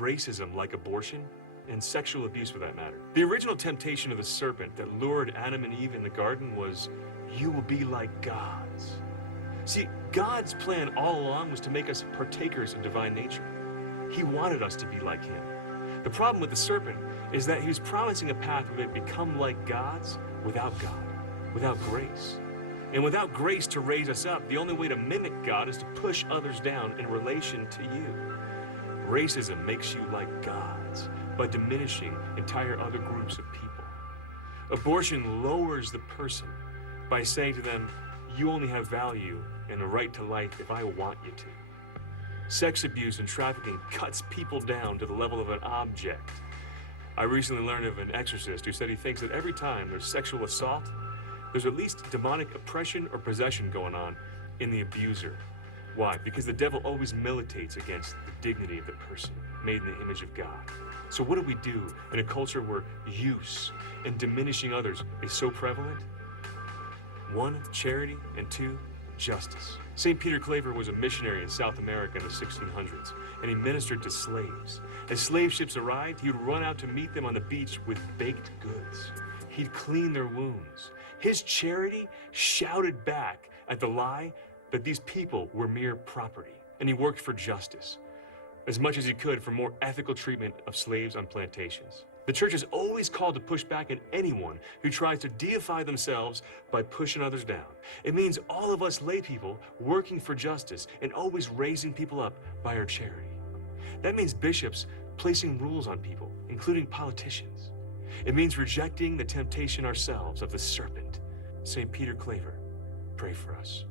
racism like abortion and sexual abuse for that matter. The original temptation of the serpent that lured Adam and Eve in the garden was, you will be like gods. See, God's plan all along was to make us partakers of divine nature. He wanted us to be like him. The problem with the serpent is that he was promising a path where they become like gods without God, without grace. And without grace to raise us up, the only way to mimic God is to push others down in relation to you. Racism makes you like gods by diminishing entire other groups of people. Abortion lowers the person by saying to them, you only have value and a right to life if I want you to. Sex abuse and trafficking cuts people down to the level of an object. I recently learned of an exorcist who said he thinks that every time there's sexual assault, there's at least demonic oppression or possession going on in the abuser. Why? Because the devil always militates against the dignity of the person made in the image of God. So what do we do in a culture where use and diminishing others is so prevalent? 1, charity, and 2, justice. St. Peter Claver was a missionary in South America in the 1600s, and he ministered to slaves. As slave ships arrived, he would run out to meet them on the beach with baked goods. He'd clean their wounds. His charity shouted back at the lie that these people were mere property, and he worked for justice, as much as he could for more ethical treatment of slaves on plantations. The church is always called to push back at anyone who tries to deify themselves by pushing others down. It means all of us lay people working for justice and always raising people up by our charity. That means bishops placing rules on people, including politicians. It means rejecting the temptation ourselves of the serpent. St. Peter Claver, pray for us.